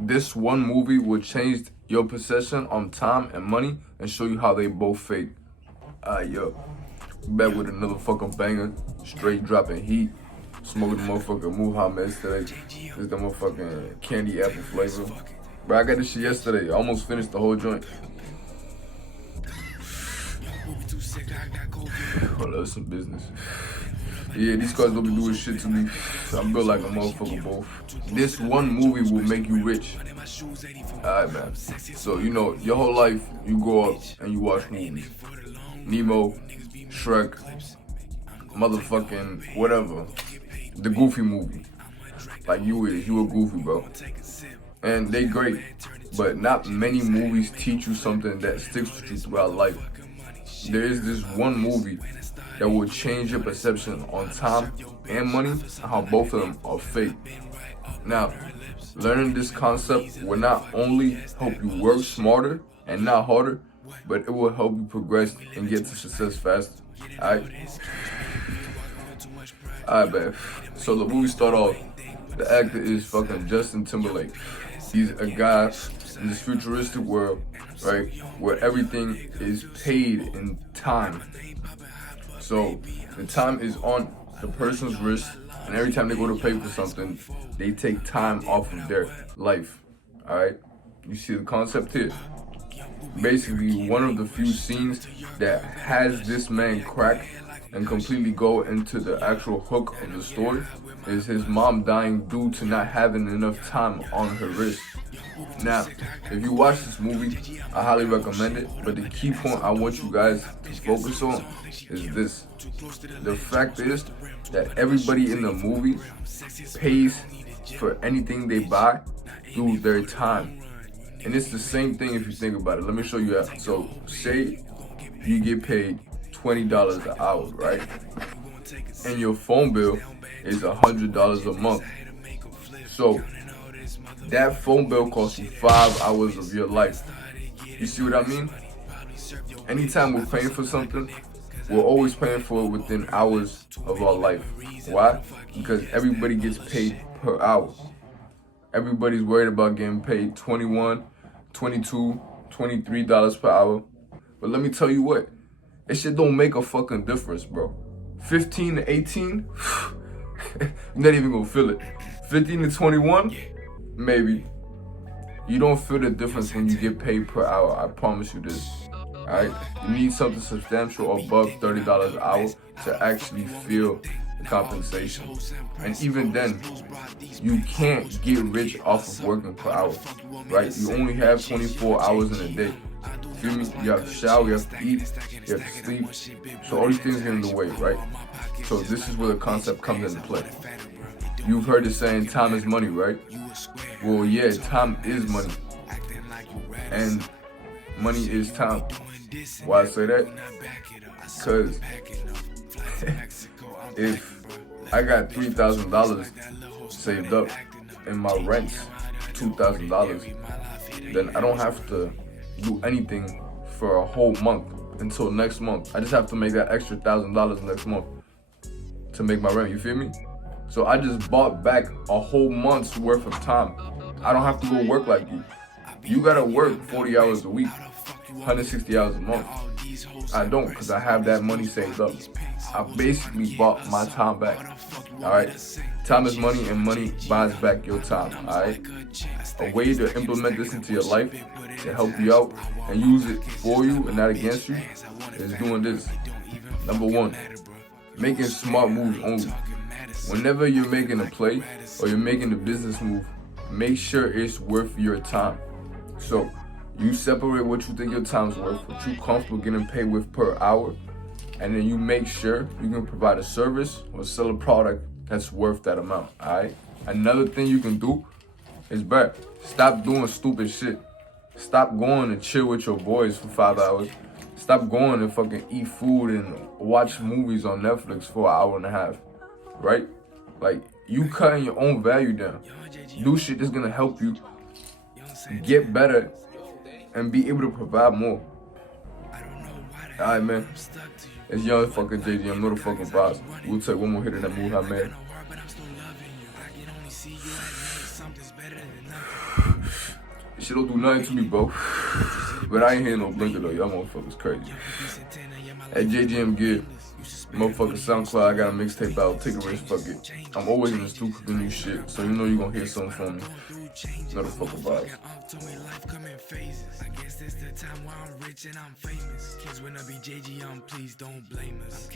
This one movie will change your perception on time and money and show you how they both fake. Yo, back with another fucking banger, straight dropping heat. Smoking the motherfucking Muhammad today. This is the motherfucking candy apple flavor. Bro, I got this shit yesterday. I almost finished the whole joint. Hold up, some business. Yeah, these cars don't be doing shit to me. I'm built like a motherfucker both. This one movie will make you rich. Alright, man. So, you know, your whole life, you grow up and you watch movies. Nemo, Shrek, motherfucking whatever. The Goofy movie. Like you a Goofy, bro. And they great. But not many movies teach you something that sticks with you throughout life. There is this one movie that will change your perception on time and money and how both of them are fake. Now, learning this concept will not only help you work smarter and not harder, but it will help you progress and get to success faster. Alright, man. So the movie start off, the actor is fucking Justin Timberlake. He's a guy in this futuristic world, right, where everything is paid in time. So the time is on the person's wrist, and every time they go to pay for something, they take time off of their life. Alright? You see the concept here? Basically, one of the few scenes that has this man crack and completely go into the actual hook of the story is his mom dying due to not having enough time on her wrist. Now, if you watch this movie, I highly recommend it, but the key point I want you guys to focus on is this. The fact is that everybody in the movie pays for anything they buy through their time. And it's the same thing if you think about it. Let me show you how. So, say you get paid $20 an hour, right? And your phone bill is $100 a month. So that phone bill costs you 5 hours of your life. You see what I mean? Anytime we're paying for something, we're always paying for it within hours of our life. Why? Because everybody gets paid per hour. Everybody's worried about getting paid $21, $22, $23 per hour. But let me tell you what, it shit don't make a fucking difference, bro. 15 to 18, you're not even gonna feel it. 15 to 21, maybe. You don't feel the difference when you get paid per hour, I promise you this. Alright? You need something substantial above $30 an hour to actually feel the compensation. And even then, you can't get rich off of working per hour. Right? You only have 24 hours in a day. Feel me? You have to shower, you have to eat, you have to sleep. So all these things get in the way, right? So this is where the concept comes into play. You've heard the saying, time is money, right? Well, yeah, time is money. And money is time. Why I say that? Because if I got $3,000 saved up and my rent's $2,000, then I don't have to do anything for a whole month until next month. I just have to make that extra $1,000 next month to make my rent, you feel me? So I just bought back a whole month's worth of time. I don't have to go work like you. You gotta work 40 hours a week, 160 hours a month. I don't, because I have that money saved up. I basically bought my time back. Alright? Time is money and money buys back your time. Alright? A way to implement this into your life to help you out and use it for you and not against you is doing this. Number one, making smart moves only. Whenever you're making a play or you're making a business move, make sure it's worth your time. So you separate what you think your time's worth, what you're comfortable getting paid with per hour, and then you make sure you can provide a service or sell a product that's worth that amount, alright? Another thing you can do is, stop doing stupid shit. Stop going to chill with your boys for 5 hours. Stop going to fucking eat food and watch movies on Netflix for an hour and a half, right? Like, you cutting your own value down. Do shit that's gonna help you get better and be able to provide more. Alright, man. It's young fucking JG. I'm the fucking boss. We'll take one more hit in that Muhammad. Shit don't do nothing to me, bro. But I ain't hearing no blinker though. Y'all motherfuckers crazy. At JGM Gear, motherfucker SoundCloud, I got a mixtape out. Take a risk, fuck it. I'm always in the studio cooking new shit, so you know you gonna hear something from me. Know the fuck about it. I guess this the time where I'm rich and I'm famous. Kids wanna be JGM, please don't blame us.